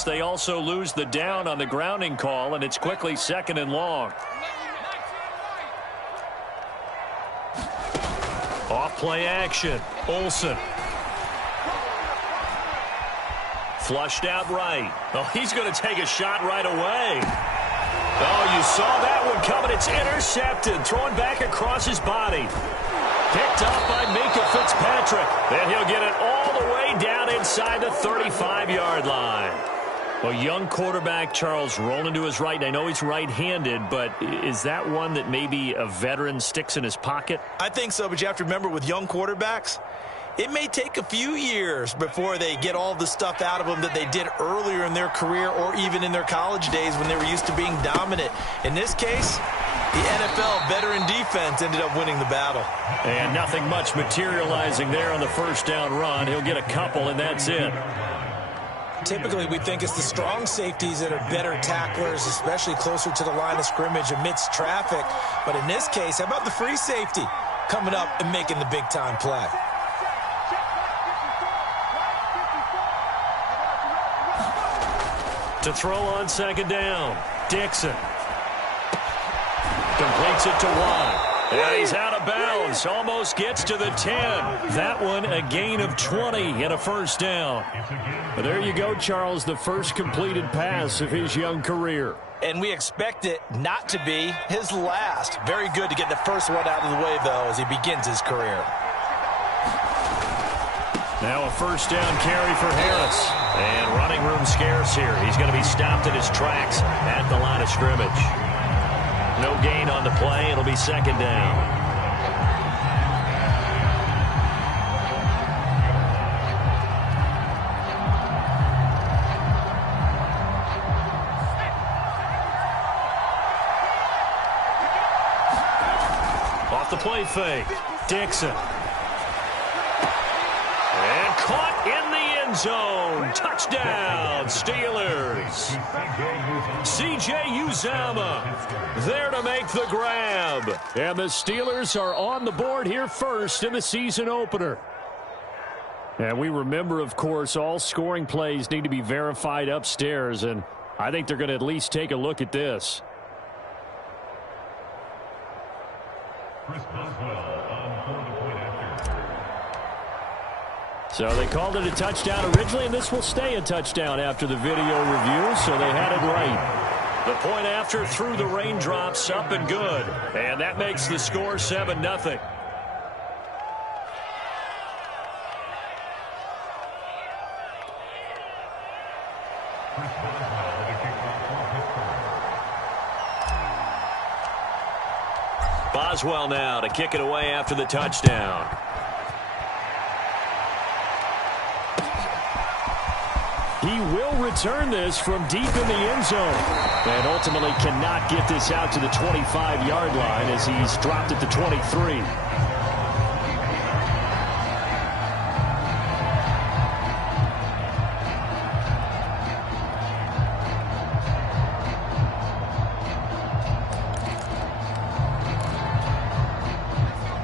They also lose the down on the grounding call, and it's quickly 2nd and long. Off play action. Olsen. Flushed out right. Oh, he's going to take a shot right away. Oh, you saw that one coming. It's intercepted. Thrown back across his body. Picked up by Minka Fitzpatrick. And he'll get it all the way down inside the 35-yard line. Well, young quarterback Charles rolling to his right. I know he's right-handed, but is that one that maybe a veteran sticks in his pocket? I think so, but you have to remember with young quarterbacks, it may take a few years before they get all the stuff out of them that they did earlier in their career or even in their college days when they were used to being dominant. In this case, the NFL veteran defense ended up winning the battle. And nothing much materializing there on the first down run. He'll get a couple, and that's it. Typically, we think it's the strong safeties that are better tacklers, especially closer to the line of scrimmage amidst traffic. But in this case, how about the free safety coming up and making the big-time play? To throw on 2nd down, Dixon. Completes it to Watt. And he's out of bounds. Almost gets to the 10. That one a gain of 20 and a first down. But there you go, Charles, the first completed pass of his young career. And we expect it not to be his last. Very good to get the first one out of the way, though, as he begins his career. Now a first down carry for Harris. And running room scarce here. He's going to be stopped in his tracks at the line of scrimmage. No gain on the play. It'll be 2nd down. Off the play fake. Dixon. And caught in the end zone. Touchdown, Steelers. C.J. Uzomah there to make the grab. And the Steelers are on the board here first in the season opener. And we remember, of course, all scoring plays need to be verified upstairs. And I think they're going to at least take a look at this. So they called it a touchdown originally, and this will stay a touchdown after the video review, so they had it right. The point after through the raindrops, up and good. And that makes the score 7-0. Boswell now to kick it away after the touchdown. He will return this from deep in the end zone. And ultimately cannot get this out to the 25-yard line as he's dropped at the 23.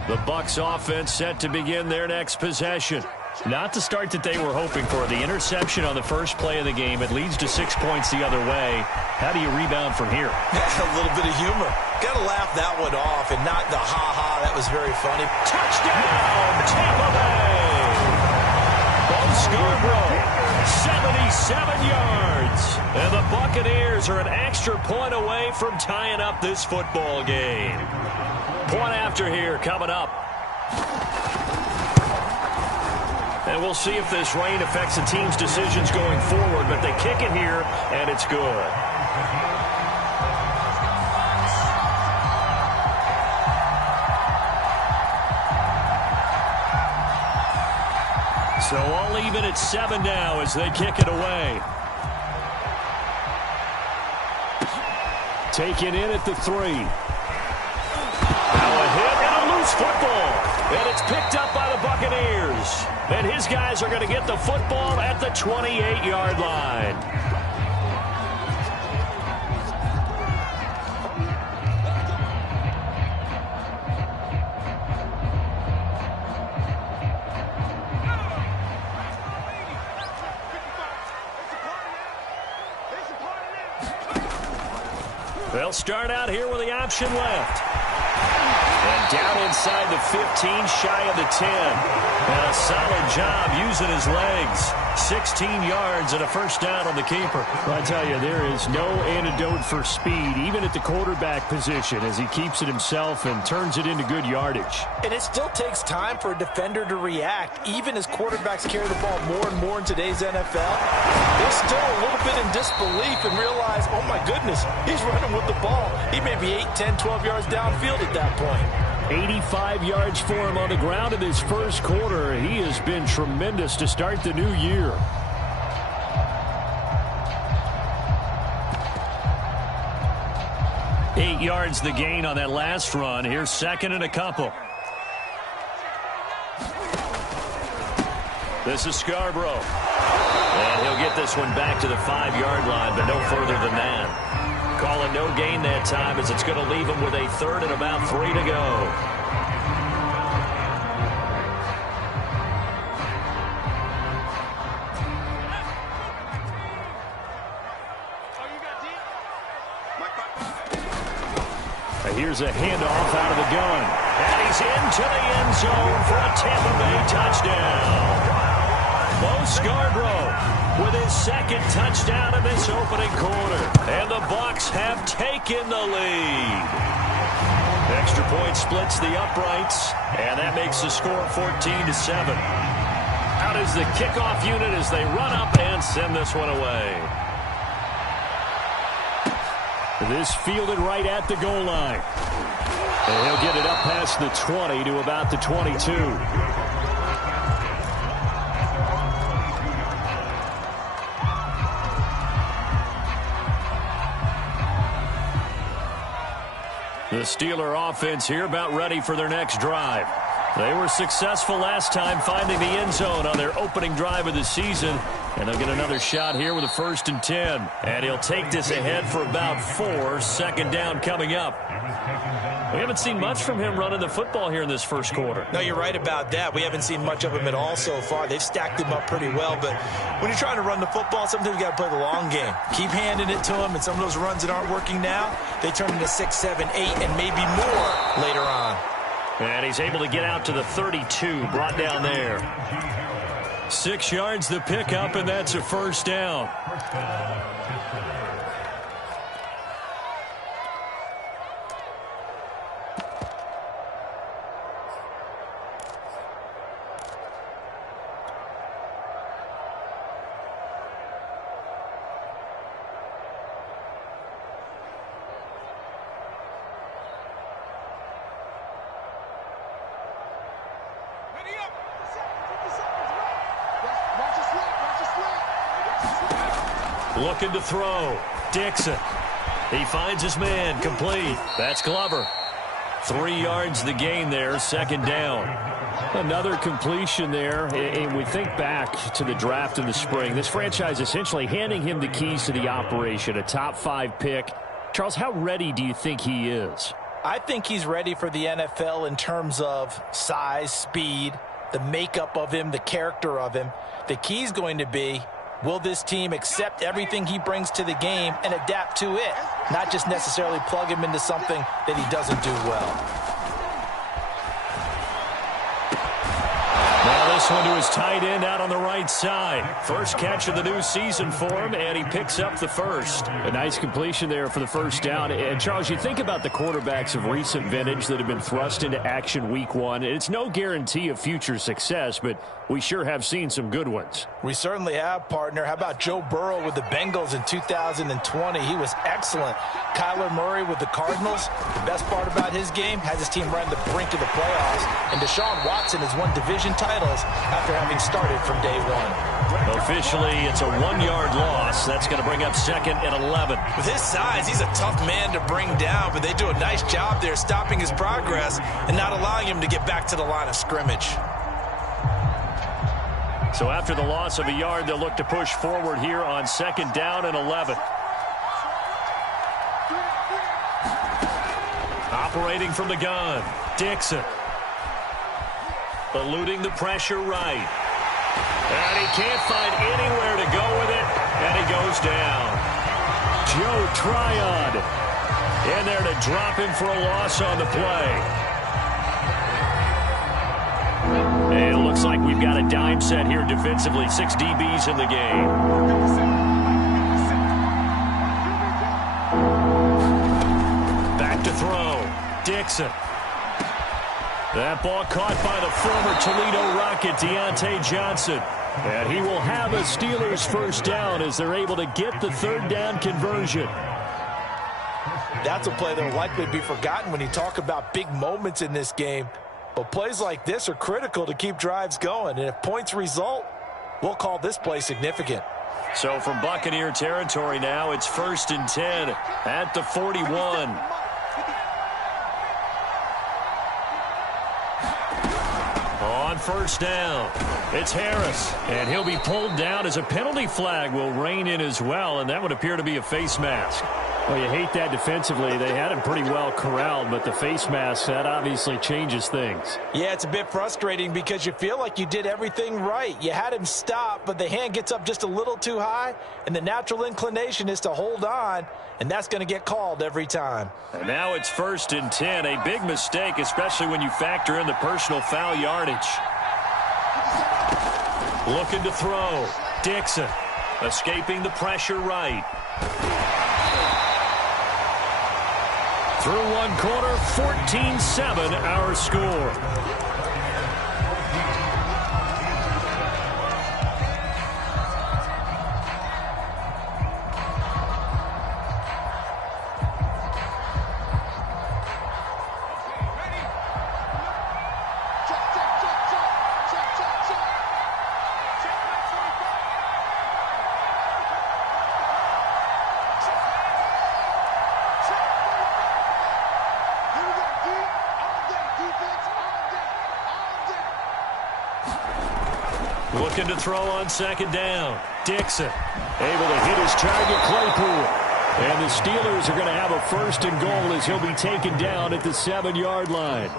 The Bucs offense set to begin their next possession. Not the start that they were hoping for. The interception on the first play of the game. It leads to 6 points the other way. How do you rebound from here? A little bit of humor. Got to laugh that one off and not the ha-ha. That was very funny. Touchdown, Tampa Bay! Bo Scarborough, 77 yards. And the Buccaneers are an extra point away from tying up this football game. Point after here coming up. And we'll see if this rain affects the team's decisions going forward, but they kick it here, and it's good. So all even at 7 now as they kick it away. Taken in at the 3. Now a hit and a loose football. And it's picked up by the Buccaneers. And his guys are going to get the football at the 28-yard line. They'll start out here with the option left. And down inside the 15, shy of the 10. And a solid job using his legs. 16 yards and a first down on the keeper. Well, I tell you, there is no antidote for speed, even at the quarterback position, as he keeps it himself and turns it into good yardage. And it still takes time for a defender to react, even as quarterbacks carry the ball more and more in today's NFL. They're still a little bit in disbelief and realize, oh my goodness, he's running with the ball. He may be 8, 10, 12 yards downfield at that point. 85 yards for him on the ground in his first quarter. He has been tremendous to start the new year. Eight yards the gain on that last run. Here's second and a couple. This is Scarborough. And he'll get this one back to the 5-yard line, but no further than that. Calling no gain that time as it's going to leave him with a third and about 3 to go. Here's a handoff out of the gun. And he's into the end zone for a Tampa Bay touchdown. Mo Scarborough with his second touchdown of this opening quarter. And the Bucs have taken the lead. Extra point splits the uprights, and that makes the score 14-7. Out is the kickoff unit as they run up and send this one away. This fielded right at the goal line. And he'll get it up past the 20 to about the 22. The Steeler offense here about ready for their next drive. They were successful last time finding the end zone on their opening drive of the season. And they'll get another shot here with a 1st and 10. And he'll take this ahead for about 4. Second down coming up. We haven't seen much from him running the football here in this first quarter. No, you're right about that. We haven't seen much of him at all so far. They've stacked him up pretty well. But when you're trying to run the football, sometimes you got to play the long game. Keep handing it to him. And some of those runs that aren't working now, they turn into 6, 7, 8, and maybe more later on. And he's able to get out to the 32, brought down there. 6 yards the pickup, and that's a first down. Looking to throw. Dixon. He finds his man. Complete. That's Glover. 3 yards the gain there. Second down. Another completion there. And we think back to the draft in the spring. This franchise essentially handing him the keys to the operation. A top 5 pick. Charles, how ready do you think he is? I think he's ready for the NFL in terms of size, speed, the makeup of him, the character of him. The key is going to be, will this team accept everything he brings to the game and adapt to it? Not just necessarily plug him into something that he doesn't do well. Now this one to his tight end out on the right side. First catch of the new season for him, and he picks up the first. A nice completion there for the first down. And, Charles, you think about the quarterbacks of recent vintage that have been thrust into action week 1. It's no guarantee of future success, but we sure have seen some good ones. We certainly have, partner. How about Joe Burrow with the Bengals in 2020? He was excellent. Kyler Murray with the Cardinals. The best part about his game, has his team right on the brink of the playoffs. And Deshaun Watson has won division titles after having started from day 1. Officially, it's a 1-yard loss. That's going to bring up second and 11. With his size, he's a tough man to bring down, but they do a nice job there stopping his progress and not allowing him to get back to the line of scrimmage. So after the loss of a yard, they'll look to push forward here on second down and 11. Operating from the gun, Dixon. Eluding the pressure right. And he can't find anywhere to go with it, and he goes down. Joe Tryon in there to drop him for a loss on the play. And it looks like we've got a dime set here defensively. 6 DBs in the game. Back to throw. Dixon. That ball caught by the former Toledo Rocket, Deontay Johnson. And he will have a Steelers first down as they're able to get the third down conversion. That's a play that will likely be forgotten when you talk about big moments in this game. But plays like this are critical to keep drives going. And if points result, we'll call this play significant. So from Buccaneer territory now, it's 1st and 10 at the 41. On first down, it's Harris, and he'll be pulled down as a penalty flag will rein in as well, and that would appear to be a face mask. Well, you hate that defensively. They had him pretty well corralled, but the face mask, that obviously changes things. Yeah, it's a bit frustrating because you feel like you did everything right. You had him stop, but the hand gets up just a little too high, and the natural inclination is to hold on, and that's going to get called every time. And now it's 1st and 10, a big mistake, especially when you factor in the personal foul yardage. Looking to throw. Dixon escaping the pressure right. Through one quarter, 14-7 our score. Looking to throw on 2nd down. Dixon able to hit his target, Claypool. And the Steelers are going to have a 1st and goal as he'll be taken down at the 7-yard line.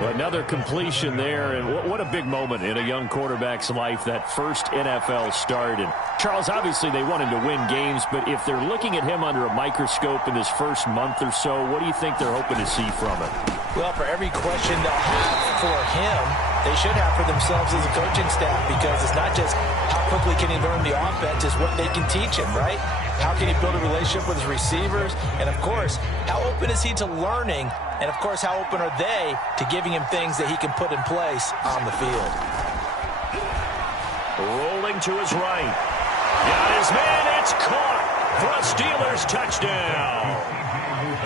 Another completion there, and what a big moment in a young quarterback's life, that first NFL start. And Charles, obviously they want him to win games, but if they're looking at him under a microscope in his first month or so, what do you think they're hoping to see from it? Well, for every question they'll have for him, they should have for themselves as a coaching staff, because it's not just how quickly can he learn the offense, it's what they can teach him, right? How can he build a relationship with his receivers? And, of course, how open is he to learning? And, of course, how open are they to giving him things that he can put in place on the field? Rolling to his right. Got his man. It's caught for a Steelers touchdown.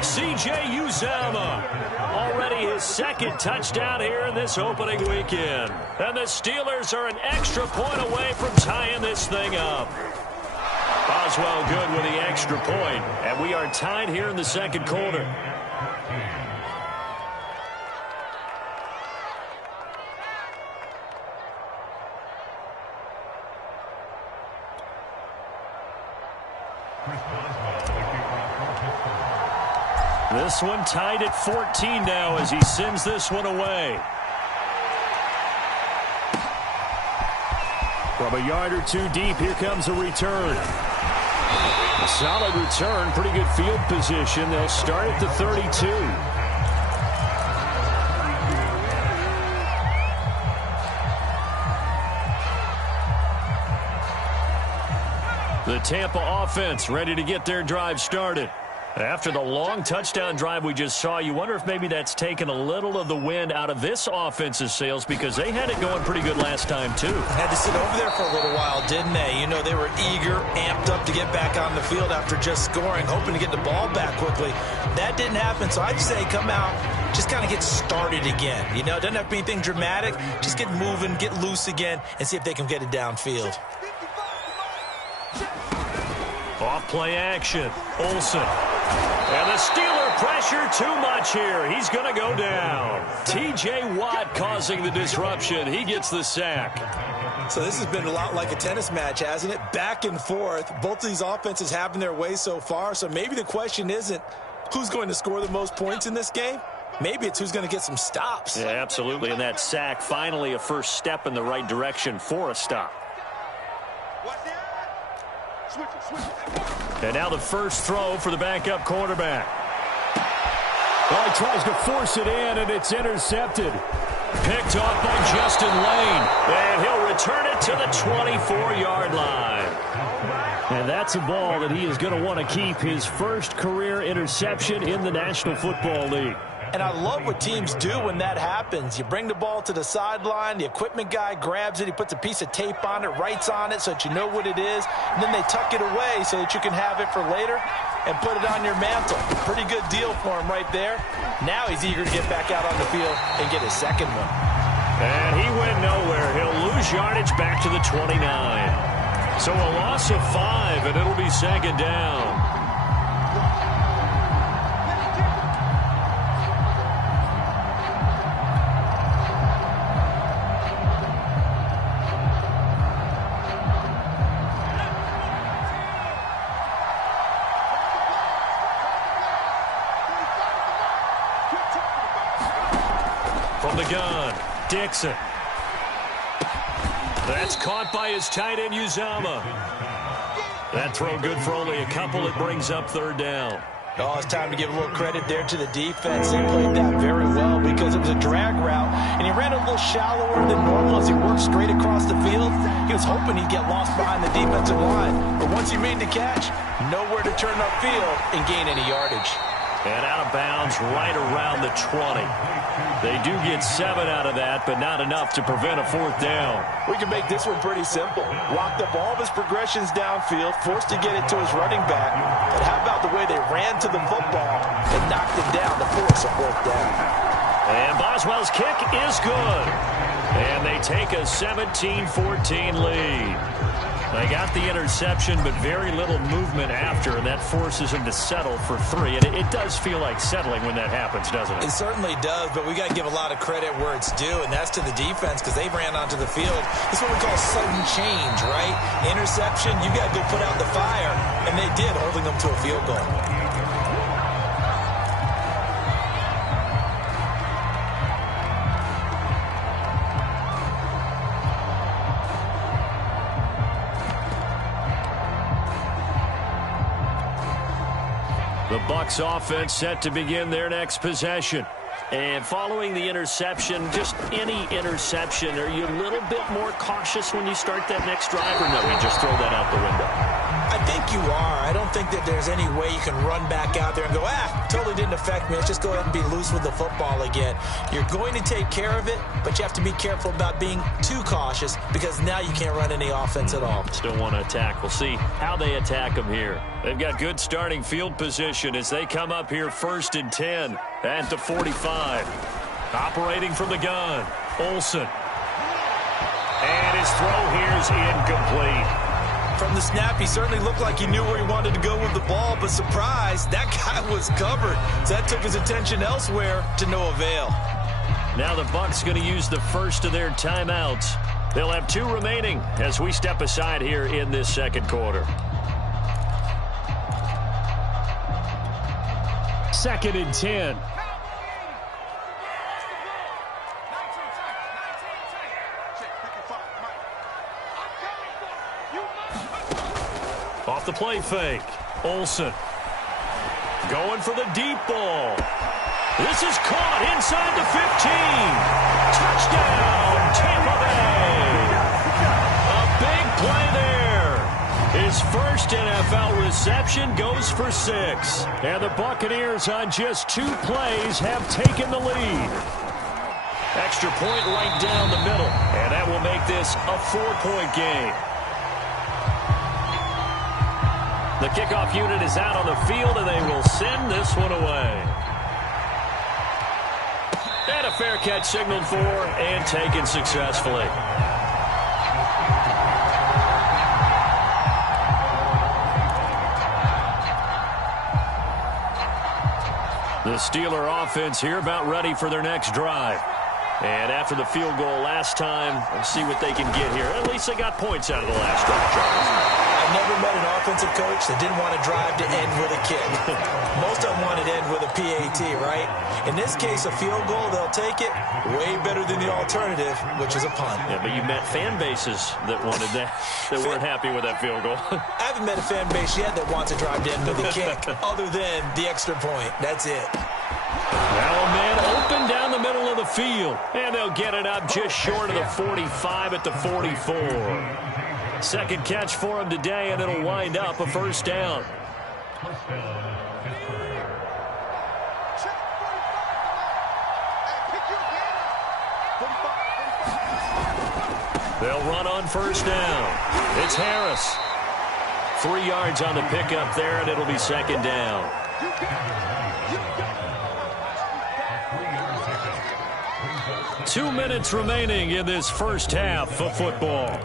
C.J. Uzomah, already his 2nd touchdown here in this opening weekend. And the Steelers are an extra point away from tying this thing up. Boswell good with the extra point, and we are tied here in the 2nd quarter. This one tied at 14 now as he sends this one away. From a yard or two deep, here comes a return. A solid return, pretty good field position. They'll start at the 32. The Tampa offense ready to get their drive started. After the long touchdown drive we just saw, you wonder if maybe that's taken a little of the wind out of this offense's sails, because they had it going pretty good last time, too. Had to sit over there for a little while, didn't they? You know, they were eager, amped up to get back on the field after just scoring, hoping to get the ball back quickly. That didn't happen, so I'd say come out, just kind of get started again. You know, it doesn't have to be anything dramatic. Just get moving, get loose again, and see if they can get it downfield. Off play action. Olsen. And the Steeler pressure too much here. He's going to go down. T.J. Watt causing the disruption. He gets the sack. So this has been a lot like a tennis match, hasn't it? Back and forth. Both of these offenses having their way so far. So maybe the question isn't who's going to score the most points in this game. Maybe it's who's going to get some stops. Yeah, absolutely. And that sack, finally a first step in the right direction for a stop. And now the first throw for the backup quarterback. Oh, he tries to force it in, and it's intercepted. Picked off by Justin Lane. And he'll return it to the 24-yard line. And that's a ball that he is going to want to keep, his first career interception in the National Football League. And I love what teams do when that happens. You bring the ball to the sideline, the equipment guy grabs it, he puts a piece of tape on it, writes on it so that you know what it is, and then they tuck it away so that you can have it for later and put it on your mantle. Pretty good deal for him right there. Now he's eager to get back out on the field and get his second one. And he went nowhere. He'll lose yardage back to the 29. So a loss of 5, and it'll be second down. From the gun, Dixon. That's caught by his tight end, Uzama. That throw good for only a couple. It brings up third down. Oh, it's time to give a little credit there to the defense. They played that very well because it was a drag route, and he ran a little shallower than normal as he worked straight across the field. He was hoping he'd get lost behind the defensive line, but once he made the catch, nowhere to turn upfield and gain any yardage. And out of bounds right around the 20. They do get 7 out of that, but not enough to prevent a fourth down. We can make this one pretty simple. Locked up all of his progressions downfield, forced to get it to his running back. But how about the way they ran to the football and knocked him down to force a fourth down? And Boswell's kick is good. And they take a 17-14 lead. They got the interception, but very little movement after, and that forces him to settle for 3. And it does feel like settling when that happens, doesn't it? It certainly does, but we got to give a lot of credit where it's due, and that's to the defense because they ran onto the field. It's what we call sudden change, right? Interception, you got to go put out the fire, and they did, holding them to a field goal. The Bucs offense set to begin their next possession. And following the interception, just any interception, are you a little bit more cautious when you start that next drive, or no, you just throw that out the window? I think you are. I don't think that there's any way you can run back out there and go, totally didn't affect me. Let's just go ahead and be loose with the football again. You're going to take care of it, but you have to be careful about being too cautious because now you can't run any offense at all. Still want to attack. We'll see how they attack them here. They've got good starting field position as they come up here 1st and 10 at the 45. Operating from the gun, Olsen. And his throw here is incomplete. From the snap, he certainly looked like he knew where he wanted to go with the ball, but surprise, that guy was covered. So that took his attention elsewhere to no avail. Now the Bucs going to use the first of their timeouts. They'll have 2 remaining as we step aside here in this second quarter. 2nd and 10. Off the play fake, Olsen. Going for the deep ball. This is caught inside the 15. Touchdown, Tampa Bay. A big play there. His first NFL reception goes for 6. And the Buccaneers on just 2 plays have taken the lead. Extra point right down the middle. And that will make this a 4-point game. The kickoff unit is out on the field, and they will send this one away. And a fair catch signaled for and taken successfully. The Steeler offense here about ready for their next drive. And after the field goal last time, we'll see what they can get here. At least they got points out of the last drive, Charles. I've never met an offensive coach that didn't want to drive to end with a kick. Most of them wanted to end with a PAT, right? In this case, a field goal, they'll take it. Way better than the alternative, which is a punt. Yeah, but you met fan bases that wanted that, that weren't happy with that field goal. I haven't met a fan base yet that wants to drive to end with a kick, other than the extra point. That's it. man open down the middle of the field. And they'll get it up just short of the 45 at the 44. Second catch for him today, and it'll wind up a first down. They'll run on first down. It's Harris. 3 yards on the pickup there, and it'll be second down. Two minutes remaining in this first half of football.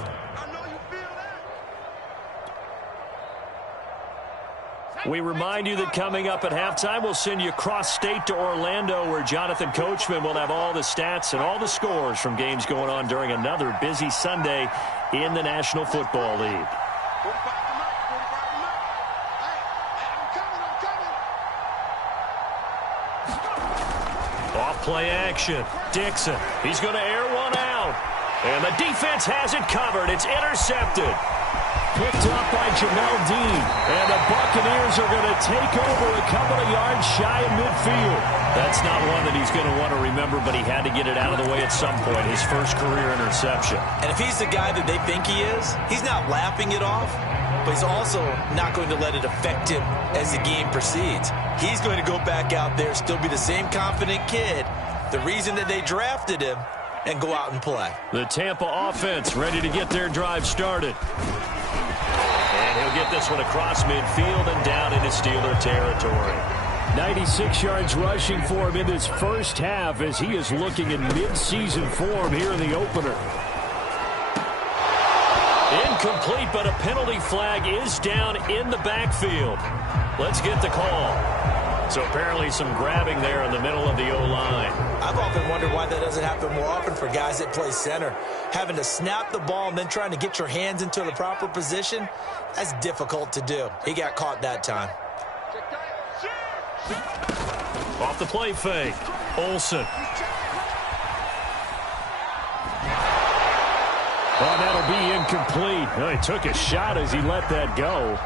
We remind you that coming up at halftime, we'll send you cross-state to Orlando, where Jonathan Coachman will have all the stats and all the scores from games going on during another busy Sunday in the National Football League. Off-play action. Dixon. He's going to air one out. And the defense has it covered. It's intercepted. Picked up by Jamel Dean. And the Buccaneers are going to take over a couple of yards shy of midfield. That's not one that he's going to want to remember, but he had to get it out of the way at some point. His first career interception. And if he's the guy that they think he is, he's not laughing it off, but he's also not going to let it affect him as the game proceeds. He's going to go back out there, still be the same confident kid, the reason that they drafted him, and go out and play. The Tampa offense ready to get their drive started. And he'll get this one across midfield and down into Steeler territory. 96 yards rushing for him in this first half as he is looking in mid-season form here in the opener. Incomplete, but a penalty flag is down in the backfield. Let's get the call. So apparently some grabbing there in the middle of the O-line. I've often wondered why that doesn't happen more often for guys that play center. Having to snap the ball and then trying to get your hands into the proper position, that's difficult to do. He got caught that time. Off the play fake. Olsen. Well, that'll be incomplete. Well, he took a shot as he let that go.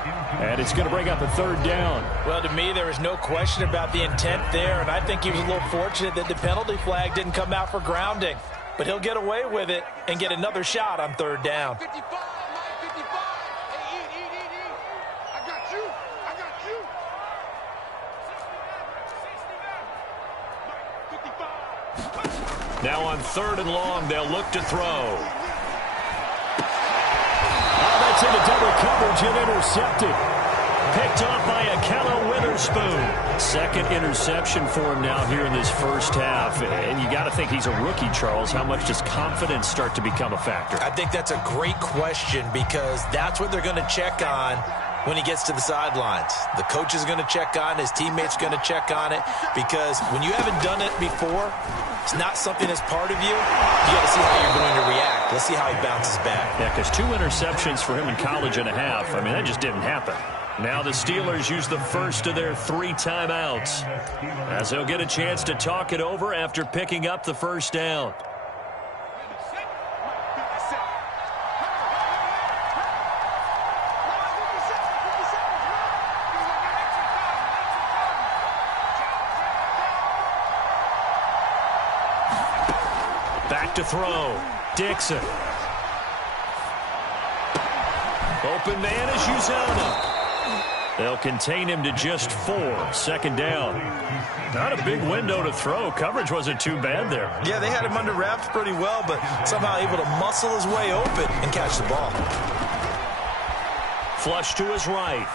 And it's going to bring up a third down. Well, to me, there was no question about the intent there, and I think he was a little fortunate that the penalty flag didn't come out for grounding. But he'll get away with it and get another shot on third down. 55, 55. Hey, eat. I got you. Now on third and long, they'll look to throw. That's into double coverage and intercepted. Picked off by Akello Witherspoon. Second interception for him now here in this first half. And you got to think he's a rookie, Charles. How much does confidence start to become a factor? I think that's a great question because that's what they're going to check on when he gets to the sidelines. The coach is going to check on, his teammates going to check on it, because when you haven't done it before, it's not something that's part of you. You got to see how you're going to react. Let's see how he bounces back. Yeah, because 2 interceptions for him in college and a half. I mean, that just didn't happen. Now the Steelers use the first of their 3 timeouts as they'll get a chance to talk it over after picking up the first down. Back to throw. Dixon. Open man is Uzoma. They'll contain him to just 4. Second down. Not a big window to throw. Coverage wasn't too bad there. Yeah, they had him under wraps pretty well, but somehow able to muscle his way open and catch the ball. Flush to his right.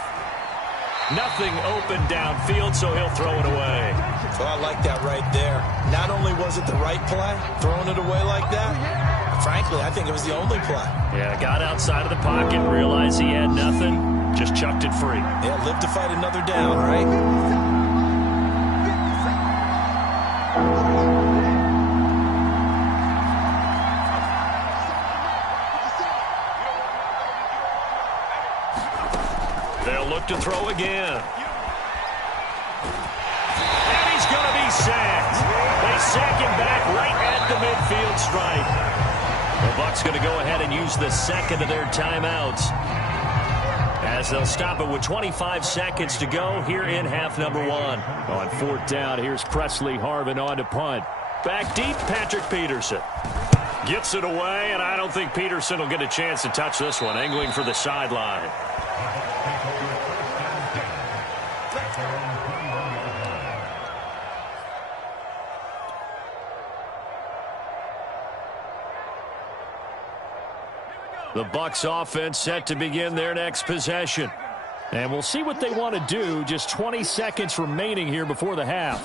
Nothing open downfield, so he'll throw it away. Well, I like that right there. Not only was it the right play, throwing it away like that, frankly, I think it was the only play. Yeah, got outside of the pocket, realized he had nothing, just chucked it free. Yeah, live to fight another down, right? They'll look to throw again. And he's going to be sacked. They sack him back right at the midfield stripe. The Bucs going to go ahead and use the second of their timeouts as they'll stop it with 25 seconds to go here in half number 1. On 4th down, here's Presley Harvin on to punt. Back deep, Patrick Peterson. Gets it away, and I don't think Peterson will get a chance to touch this one, angling for the sideline. The Bucs offense set to begin their next possession. And we'll see what they want to do. Just 20 seconds remaining here before the half.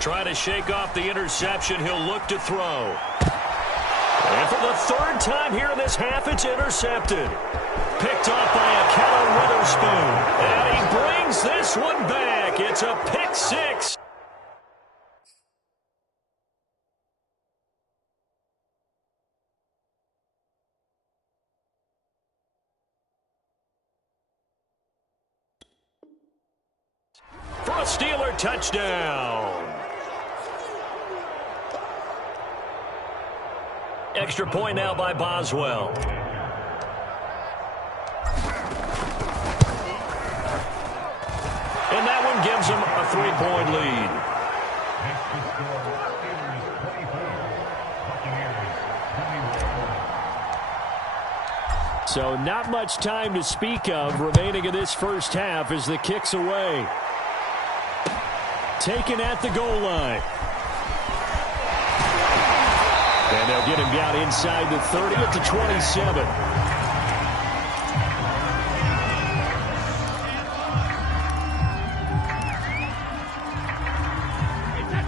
Try to shake off the interception. He'll look to throw. And for the 3rd time here in this half, it's intercepted. Picked off by Akello Witherspoon. And he brings this one back. It's a pick 6. For a Steeler touchdown. Extra point now by Boswell. And that one gives him a 3-point lead. So not much time to speak of remaining in this first half as the kick's away. Taken at the goal line. And they'll get him down inside the 30 at the 27.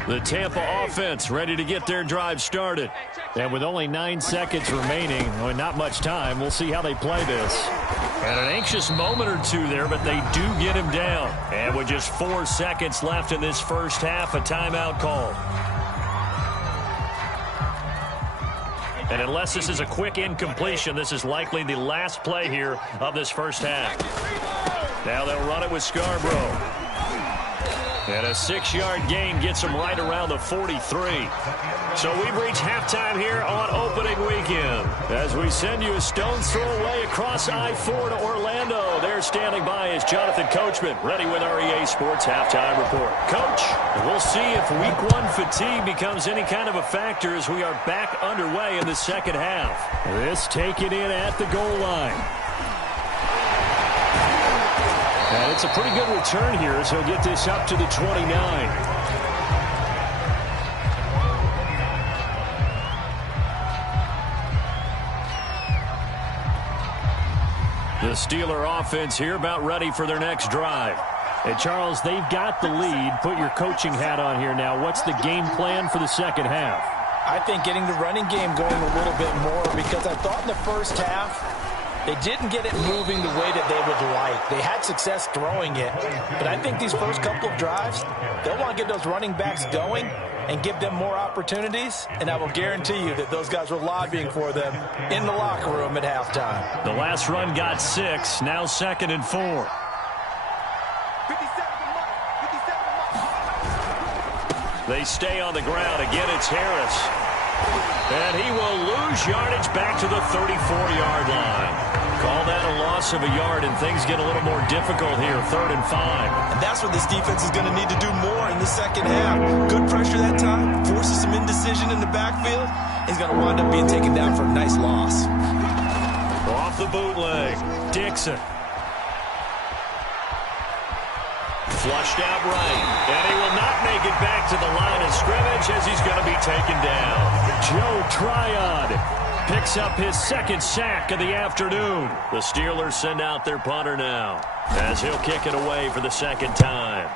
The Tampa offense ready to get their drive started. And with only 9 seconds remaining, well, not much time, we'll see how they play this. And an anxious moment or two there, but they do get him down. And with just 4 seconds left in this first half, a timeout call. And unless this is a quick incompletion, this is likely the last play here of this first half. Now they'll run it with Scarborough. And a 6-yard gain gets them right around the 43. So we've reached halftime here on opening weekend. As we send you a stone's throw away across I-4 to Orlando. There standing by is Jonathan Coachman, ready with our EA Sports Halftime Report. Coach, we'll see if Week 1 fatigue becomes any kind of a factor as we are back underway in the second half. This taken in at the goal line. And it's a pretty good return here as he'll get this up to the 29. The Steeler offense here about ready for their next drive. And Charles, they've got the lead. Put your coaching hat on here now. What's the game plan for the second half? I think getting the running game going a little bit more, because I thought in the first half they didn't get it moving the way that they would like. They had success throwing it. But I think these first couple of drives, they'll want to get those running backs going and give them more opportunities. And I will guarantee you that those guys were lobbying for them in the locker room at halftime. The last run got 6, now 2nd and 4. They stay on the ground. Again, it's Harris. And he will lose yardage back to the 34-yard line. Call that a loss of a yard, and things get a little more difficult here, 3rd and 5. And that's what this defense is going to need to do more in the second half. Good pressure that time, forces some indecision in the backfield. He's going to wind up being taken down for a nice loss. Off the bootleg, Dixon. Flushed out right, and he will not make it back to the line of scrimmage as he's going to be taken down. Joe Tryon picks up his 2nd sack of the afternoon. The Steelers send out their punter now as he'll kick it away for the 2nd time.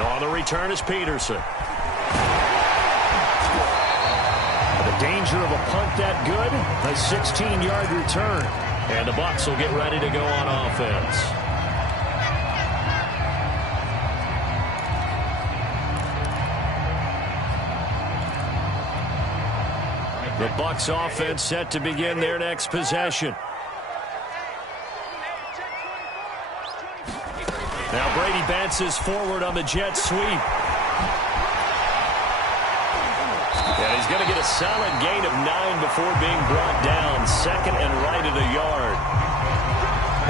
On the return is Peterson. The danger of a punt that good, a 16-yard return. And the Bucs will get ready to go on offense. The Bucs offense set to begin their next possession. Now Brady bounces forward on the jet sweep. And he's going to get a solid gain of 9 before being brought down. Second and right at a yard.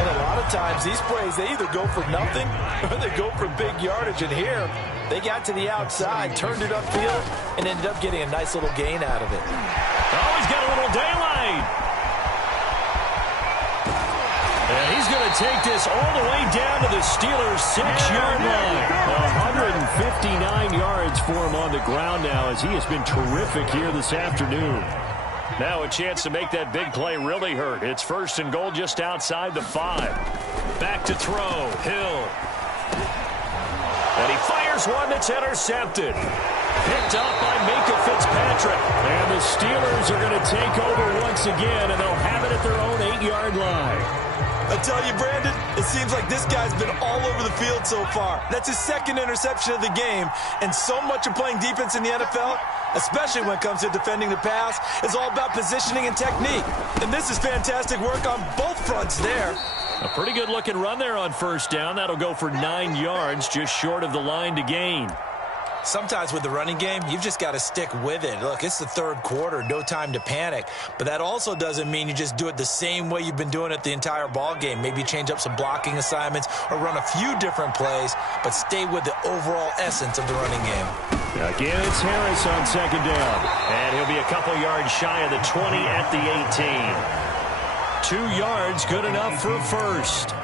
And a lot of times, these plays, they either go for nothing or they go for big yardage. And here, they got to the outside, turned it upfield, and ended up getting a nice little gain out of it. Oh, he's got a little daylight. And he's going to take this all the way down to the Steelers' 6-yard line. 159 yards for him on the ground now as he has been terrific here this afternoon. Now a chance to make that big play really hurt. It's first and goal just outside the 5. Back to throw. Hill. And he fires one that's intercepted. Picked up by Minka Fitzpatrick. And the Steelers are going to take over once again, and they'll have it at their own 8-yard line. I tell you, Brandon, it seems like this guy's been all over the field so far. That's his second interception of the game, and so much of playing defense in the NFL, especially when it comes to defending the pass, is all about positioning and technique. And this is fantastic work on both fronts there. A pretty good-looking run there on first down. That'll go for 9 yards, just short of the line to gain. Sometimes with the running game, you've just got to stick with it. Look, it's the third quarter, no time to panic. But that also doesn't mean you just do it the same way you've been doing it the entire ball game. Maybe change up some blocking assignments or run a few different plays, but stay with the overall essence of the running game. Again, it's Harris on second down. And he'll be a couple yards shy of the 20 at the 18. 2 yards, good enough for a first.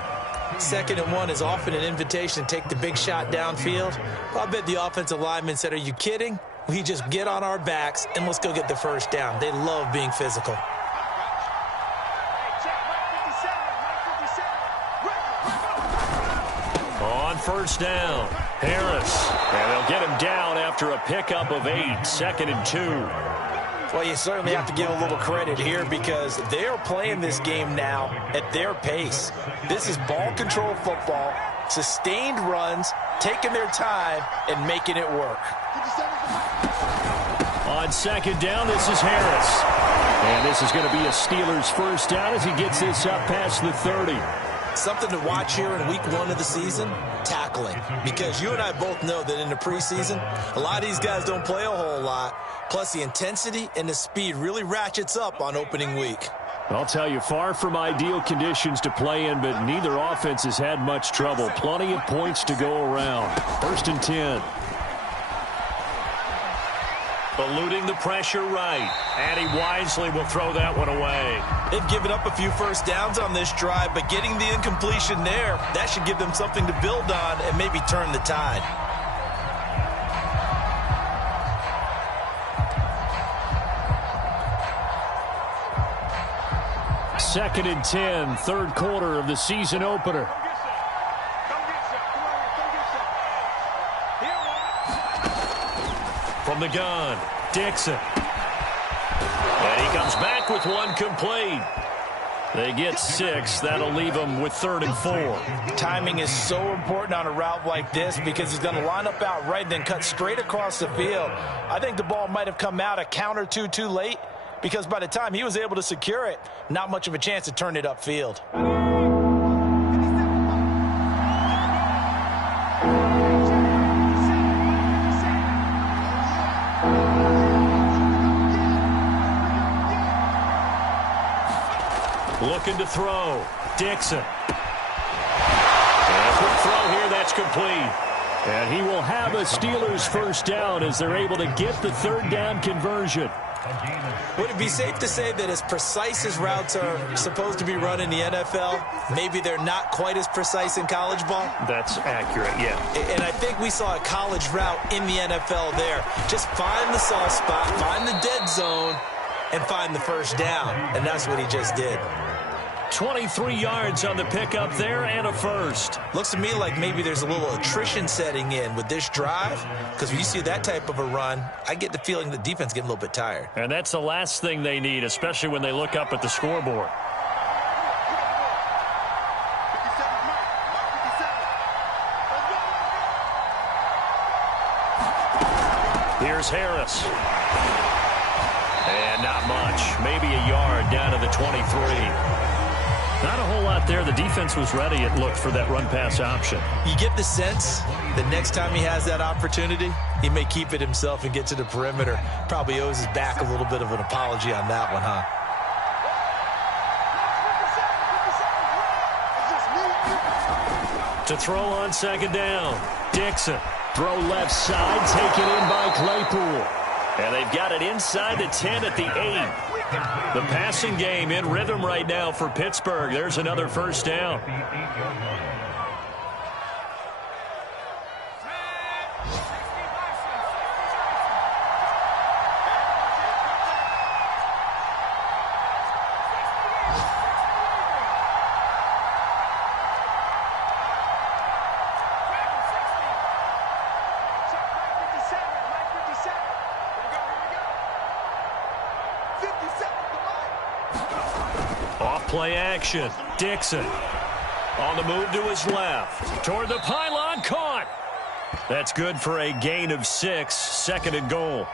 2nd and 1 is often an invitation to take the big shot downfield. Well, I bet the offensive lineman said, are you kidding? We just get on our backs and let's go get the first down. They love being physical. On first down, Harris. And they'll get him down after a pickup of 8, 2nd and 2. Well, you certainly have to give a little credit here because they're playing this game now at their pace. This is ball control football, sustained runs, taking their time, and making it work. On second down, this is Harris. And this is going to be a Steelers first down as he gets this up past the 30. Something to watch here in week 1 of the season, tackling. Because you and I both know that in the preseason, a lot of these guys don't play a whole lot. Plus, the intensity and the speed really ratchets up on opening week. I'll tell you, far from ideal conditions to play in, but neither offense has had much trouble. Plenty of points to go around. 1st and 10. Eluding the pressure right. And he wisely will throw that one away. They've given up a few first downs on this drive, but getting the incompletion there, that should give them something to build on and maybe turn the tide. Second and 10, third quarter of the season opener. From the gun, Dixon. And he comes back with one complete. They get 6. That'll leave them with 3rd and 4. Timing is so important on a route like this because he's going to line up out right and then cut straight across the field. I think the ball might have come out a count or two too late because by the time he was able to secure it, not much of a chance to turn it upfield. Looking to throw. Dixon. And a quick throw here. That's complete. And he will have a Steelers first down as they're able to get the 3rd down conversion. Would it be safe to say that as precise as routes are supposed to be run in the NFL, maybe they're not quite as precise in college ball? That's accurate, yeah. And I think we saw a college route in the NFL there. Just find the soft spot, find the dead zone, and find the first down. And that's what he just did. 23 yards on the pickup there and a first. Looks to me like maybe there's a little attrition setting in with this drive because when you see that type of a run, I get the feeling the defense getting a little bit tired. And that's the last thing they need, especially when they look up at the scoreboard. Here's Harris. And not much. Maybe a yard down to the 23. Not a whole lot there. The defense was ready, it looked, for that run-pass option. You get the sense that next time he has that opportunity, he may keep it himself and get to the perimeter. Probably owes his back a little bit of an apology on that one, huh? To throw on second down, Dixon. Throw left side, taken in by Claypool. And they've got it inside the 10 at the 8. The passing game in rhythm right now for Pittsburgh. There's another first down. Play action. Dixon on the move to his left. Toward the pylon. Caught. That's good for a gain of 6. Second and goal.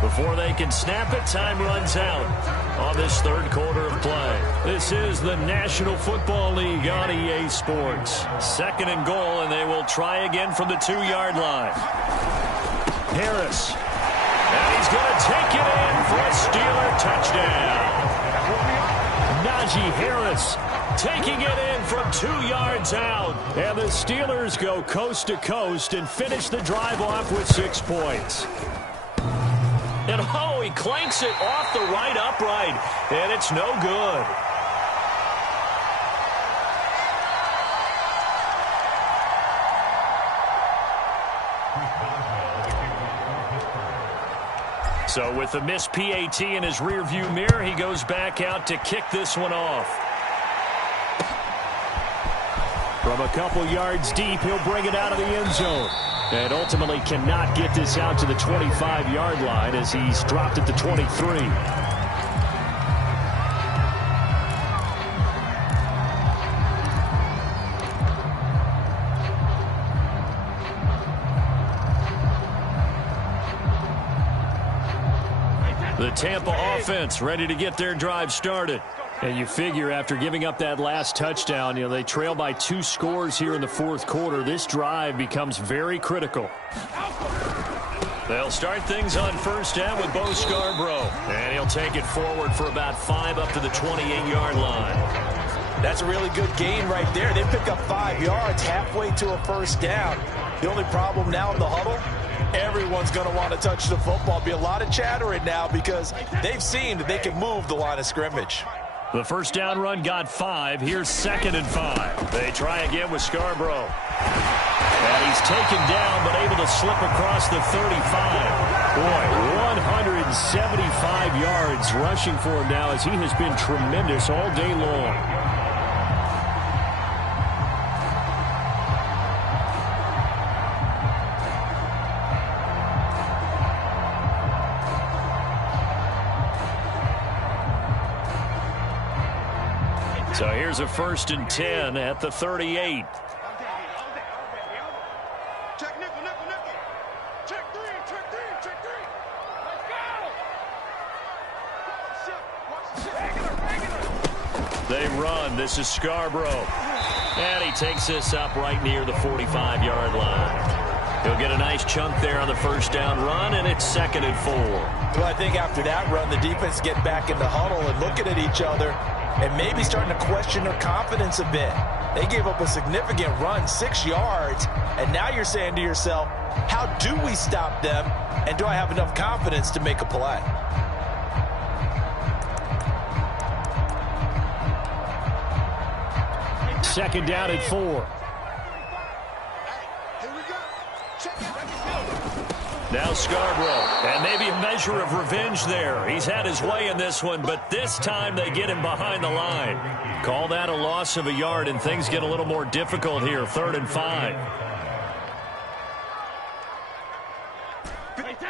Before they can snap it, time runs out on this third quarter of play. This is the National Football League on EA Sports. Second and goal, and they will try again from the 2-yard line. Harris. And he's going to take it in for a Steeler touchdown. Najee Harris taking it in from 2 yards out. And the Steelers go coast to coast and finish the drive off with 6 points. And, oh, he clanks it off the right upright, and it's no good. So with the missed PAT in his rearview mirror, he goes back out to kick this one off. From a couple yards deep, he'll bring it out of the end zone. And ultimately cannot get this out to the 25-yard line as he's dropped at the 23. The Tampa offense ready to get their drive started. And you figure after giving up that last touchdown, they trail by 2 scores here in the fourth quarter. This drive becomes very critical. They'll start things on first down with Bo Scarborough. And he'll take it forward for about 5 up to the 28-yard line. That's a really good gain right there. They pick up 5 yards halfway to a first down. The only problem now in the huddle, everyone's going to want to touch the football. Be a lot of chattering now because they've seen that they can move the line of scrimmage. The first down run got 5. Here's 2nd and 5. They try again with Scarborough. And he's taken down but able to slip across the 35. Boy, 175 yards rushing for him now as he has been tremendous all day long. So here's a 1st and 10 at the 38. Check nickel, nickel, nickel. Check 3, check 3, check 3. Let's go. Watch the ship. They run. This is Scarborough. And he takes this up right near the 45-yard line. He'll get a nice chunk there on the first down run, and it's 2nd and 4. Well, I think after that run, the defense get back in the huddle and looking at each other and maybe starting to question their confidence a bit. They gave up a significant run, 6 yards, and now you're saying to yourself, how do we stop them, and do I have enough confidence to make a play? Second down and 4. Now Scarborough, and maybe a measure of revenge there. He's had his way in this one, but this time they get him behind the line. Call that a loss of a yard, and things get a little more difficult here. 3rd and 5. Wait, 20.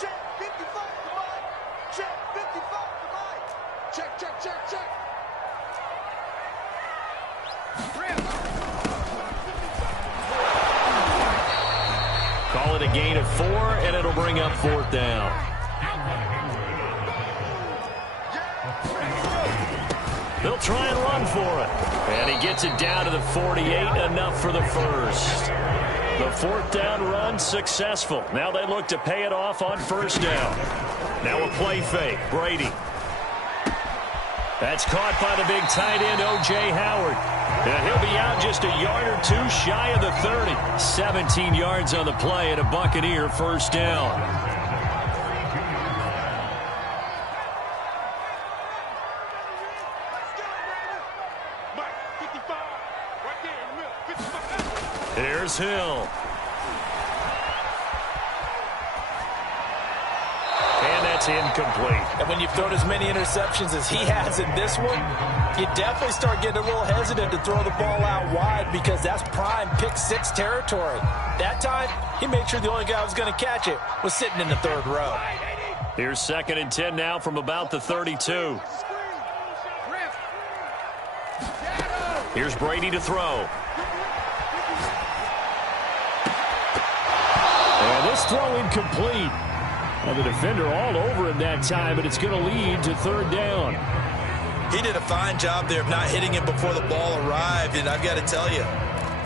Check 55. Check, check, check, check. Call it a gain of 4, and it'll bring up 4th down. They'll try and run for it. And he gets it down to the 48, enough for the first. The 4th down run successful. Now they look to pay it off on 1st down. Now a play fake. Brady. That's caught by the big tight end, O.J. Howard. And he'll be out just a yard or 2 shy of the 30. 17 yards on the play and a Buccaneer 1st down. Here's Hill. And that's incomplete. And when you've thrown as many interceptions as he has in this one, you definitely start getting a little hesitant to throw the ball out wide because that's prime pick-6 territory. That time, he made sure the only guy who was going to catch it was sitting in the 3rd row. Here's 2nd and 10 now from about the 32. Here's Brady to throw. And this throw incomplete. And the defender all over him that time, but it's going to lead to 3rd down. He did a fine job there of not hitting it before the ball arrived, and I've got to tell you,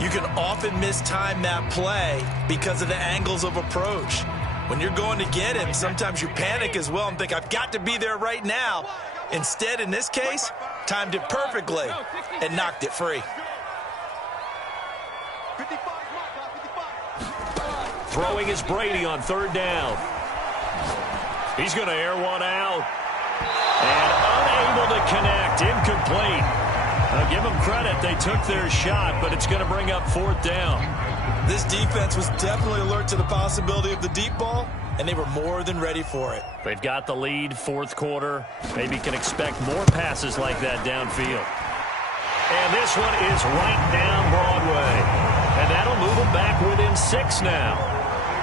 you can often mistime that play because of the angles of approach. When you're going to get him, sometimes you panic as well and think, I've got to be there right now. Instead, in this case, timed it perfectly and knocked it free. Throwing is Brady on 3rd down. He's going to air one out. And unable to connect. Incomplete. Give them credit. They took their shot, but it's going to bring up 4th down. This defense was definitely alert to the possibility of the deep ball, and they were more than ready for it. They've got the lead, 4th quarter. Maybe can expect more passes like that downfield. And this one is right down Broadway. And that'll move them back within 6 now.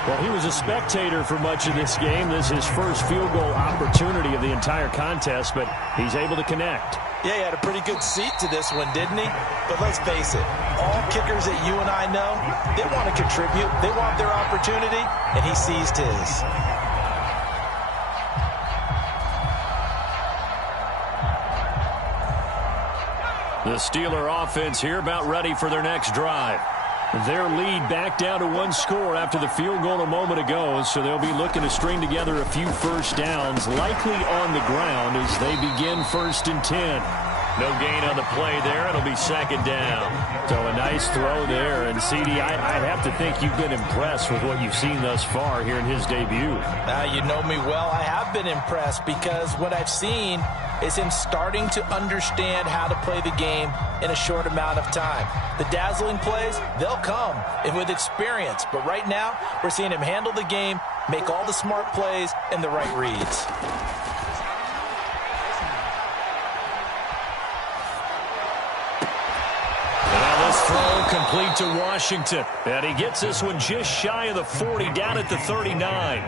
Well, he was a spectator for much of this game. This is his first field goal opportunity of the entire contest, but he's able to connect. Yeah, he had a pretty good seat to this one, didn't he? But let's face it, all kickers that you and I know, they want to contribute. They want their opportunity, and he seized his. The Steeler offense here about ready for their next drive. Their lead back down to 1 score after the field goal a moment ago, so they'll be looking to string together a few 1st downs, likely on the ground as they begin 1st and 10. No gain on the play there. It'll be 2nd down. So a nice throw there. And, CD, I'd have to think you've been impressed with what you've seen thus far here in his debut. You know me well. I have been impressed because what I've seen is him starting to understand how to play the game in a short amount of time. The dazzling plays, they'll come and with experience. But right now, we're seeing him handle the game, make all the smart plays, and the right reads. Throw complete to Washington. And he gets this one just shy of the 40, down at the 39.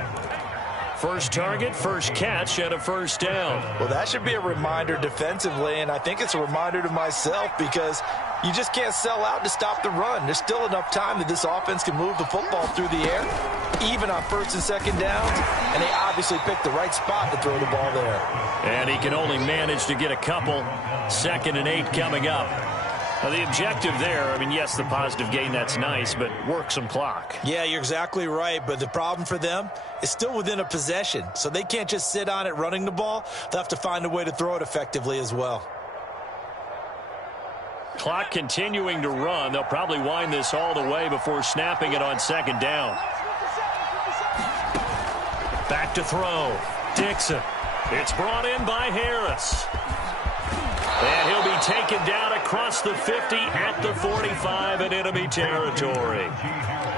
First target, first catch, and a 1st down. Well, that should be a reminder defensively, and I think it's a reminder to myself because you just can't sell out to stop the run. There's still enough time that this offense can move the football through the air, even on 1st and 2nd downs, and they obviously picked the right spot to throw the ball there. And he can only manage to get a couple. 2nd and 8 coming up. The objective there, I mean, yes, the positive gain, that's nice, but work some clock. Yeah, you're exactly right, but the problem for them is still within a possession, so they can't just sit on it running the ball. They'll have to find a way to throw it effectively as well. Clock continuing to run. They'll probably wind this all the way before snapping it on 2nd down. Back to throw. Dixon. It's brought in by Harris. And he'll be taken down across the 50 at the 45 in enemy territory.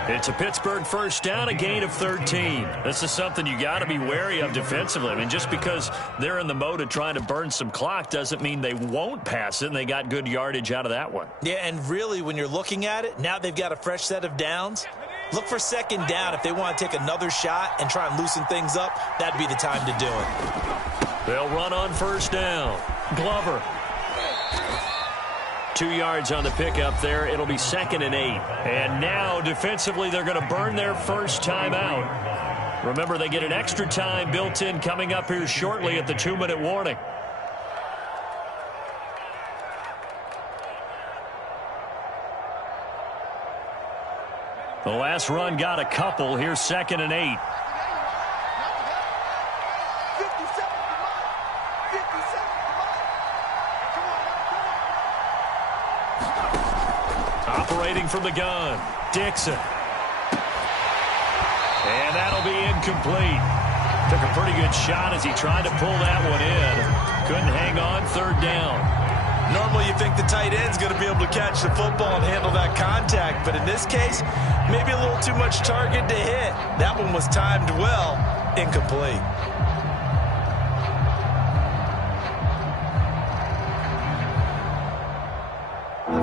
It's a Pittsburgh 1st down, a gain of 13. This is something you got to be wary of defensively. I mean, just because they're in the mode of trying to burn some clock doesn't mean they won't pass it, and they got good yardage out of that one. Yeah, and really, when you're looking at it, now they've got a fresh set of downs. Look for 2nd down. If they want to take another shot and try and loosen things up, that'd be the time to do it. They'll run on first down. Glover. 2 yards on the pickup there. It'll be 2nd and 8. And now, defensively, they're going to burn their first time out. Remember, they get an extra time built in coming up here shortly at the 2-minute warning. The last run got a couple. Here's 2nd and 8. Operating from the gun, Dixon. And that'll be incomplete. Took a pretty good shot as he tried to pull that one in. Couldn't hang on, 3rd down. Normally you think the tight end's going to be able to catch the football and handle that contact, but in this case, maybe a little too much target to hit. That one was timed well, incomplete.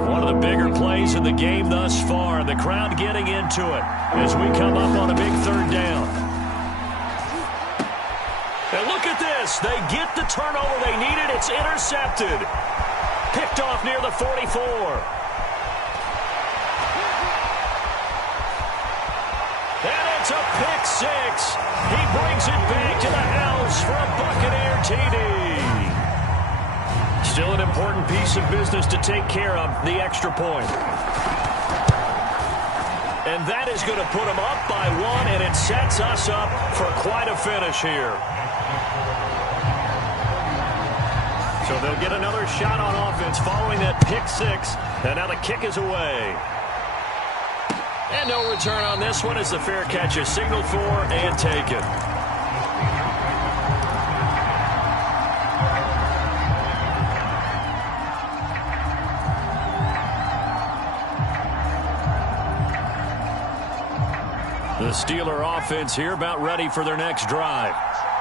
One of the bigger plays in the game thus far. The crowd getting into it as we come up on a big 3rd down. And look at this. They get the turnover they needed. It's intercepted. Picked off near the 44. And it's a pick 6. He brings it back to the house for a Buccaneer TD. Still an important piece of business to take care of, the extra point. And that is going to put them up by 1, and it sets us up for quite a finish here. So they'll get another shot on offense following that pick 6, and now the kick is away. And no return on this one as the fair catch is signaled for and taken. The Steeler offense here about ready for their next drive.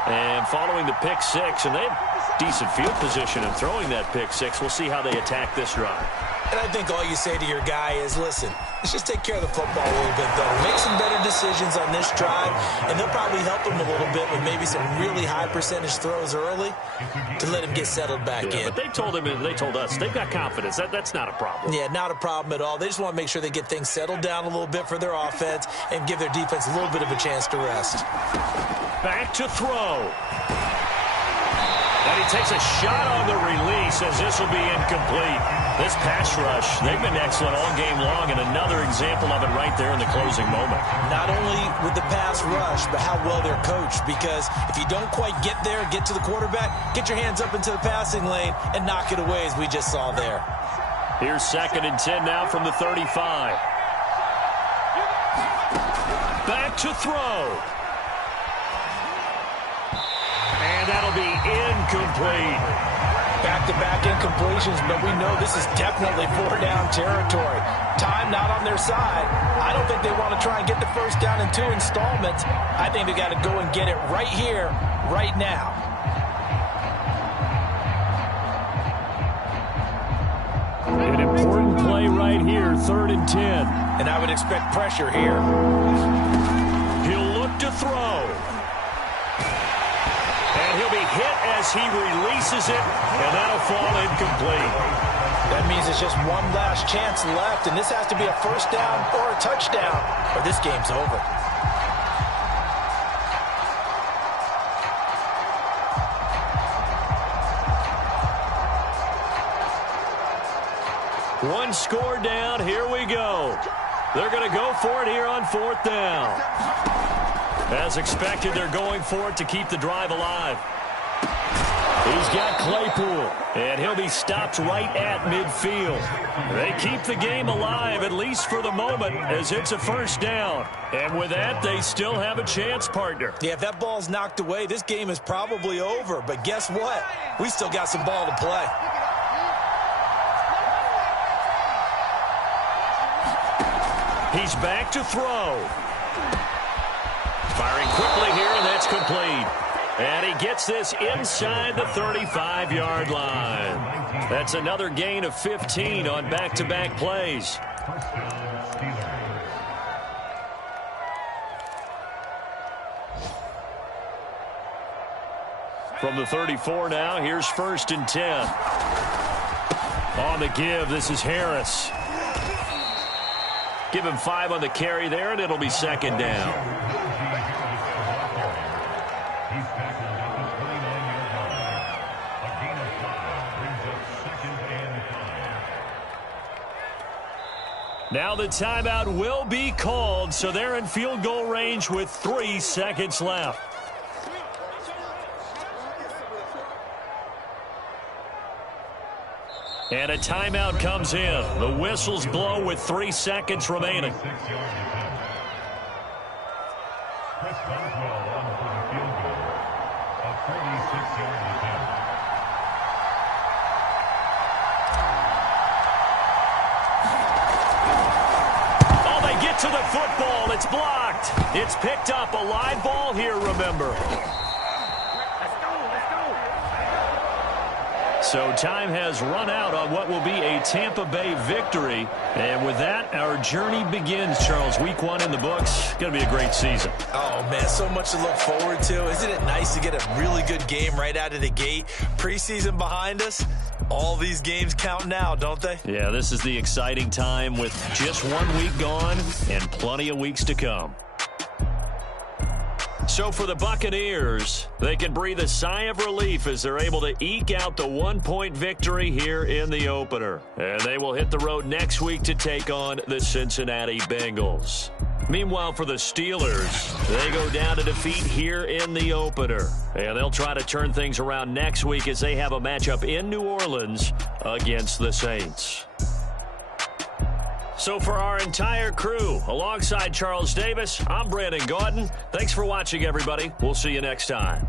And following the pick 6, and they have decent field position in throwing that pick 6. We'll see how they attack this drive. And I think all you say to your guy is, listen, let's just take care of the football a little bit better. Make some better decisions on this drive, and they'll probably help him a little bit with maybe some really high percentage throws early to let him get settled back in. But they told him, and they told us, they've got confidence. That's not a problem. Yeah, not a problem at all. They just want to make sure they get things settled down a little bit for their offense and give their defense a little bit of a chance to rest. Back to throw. And he takes a shot on the release as this will be incomplete. This pass rush, they've been excellent all game long, and another example of it right there in the closing moment. Not only with the pass rush, but how well they're coached, because if you don't quite get there, get to the quarterback, get your hands up into the passing lane and knock it away as we just saw there. Here's 2nd and 10 now from the 35. Back to throw. And that'll be incomplete. Back-to-back incompletions, but we know this is definitely 4-down territory. Time not on their side. I don't think they want to try and get the first down in 2 installments. I think they got to go and get it right here, right now. An important play right here, 3rd and 10. And I would expect pressure here. He'll look to throw. And he'll be hit as he releases it, and that'll fall incomplete. That means it's just one last chance left, and this has to be a first down or a touchdown, or this game's over. One score down. Here we go. They're going to go for it here on 4th down. As expected, they're going for it to keep the drive alive. He's got Claypool, and he'll be stopped right at midfield. They keep the game alive, at least for the moment, as it's a first down. And with that, they still have a chance, partner. Yeah, if that ball's knocked away, this game is probably over. But guess what? We still got some ball to play. He's back to throw. Firing quickly here, and that's complete. And he gets this inside the 35-yard line. That's another gain of 15 on back-to-back plays. From the 34 now, here's 1st and 10. On the give, this is Harris. Give him 5 on the carry there, and it'll be 2nd down. Now the timeout will be called, so they're in field goal range with 3 seconds left. And a timeout comes in. The whistles blow with 3 seconds remaining. To the football, it's blocked. It's picked up, a live ball here, remember. So time has run out on what will be a Tampa Bay victory. And with that, our journey begins, Charles. Week 1 in the books. Going to be a great season. Oh, man, so much to look forward to. Isn't it nice to get a really good game right out of the gate? Preseason behind us. All these games count now, don't they? Yeah, this is the exciting time with just 1 week gone and plenty of weeks to come. So for the Buccaneers, they can breathe a sigh of relief as they're able to eke out the 1-point victory here in the opener. And they will hit the road next week to take on the Cincinnati Bengals. Meanwhile, for the Steelers, they go down to defeat here in the opener. And they'll try to turn things around next week as they have a matchup in New Orleans against the Saints. So for our entire crew, alongside Charles Davis, I'm Brandon Gaudin. Thanks for watching, everybody. We'll see you next time.